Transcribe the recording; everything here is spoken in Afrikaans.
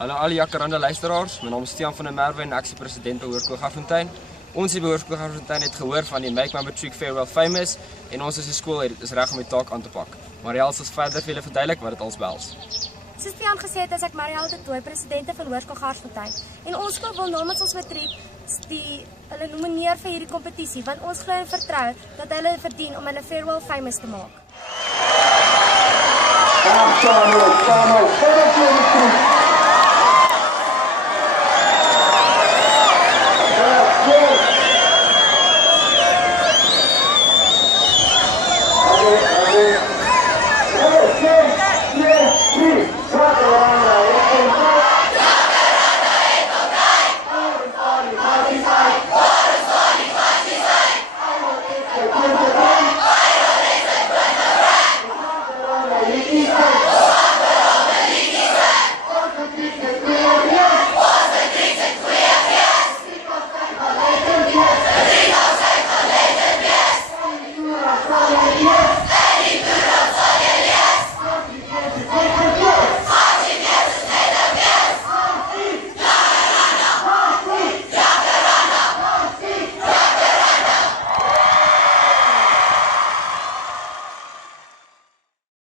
Hallo alle Jacaranda luisteraars, my naam is Stiaan van der Merwe en ek is die president by Hoërskool Garsfontein. Ons hier by Hoërskool Garsfontein het gehoor van die Make My Matric Farewell Famous en ons as die skool is reg om die taak aan te pak. Marielle sal verder vir julle verduidelik wat dit als behels. Soos Stiaan gesê het, is ek Marielle de Tooy, presidente van Hoërskool Garsfontein. En ons skool wil namens ons matriek hulle nomineer vir hierdie kompetisie, want ons glo en vertrou dat hulle verdien om hulle Farewell Famous te maak.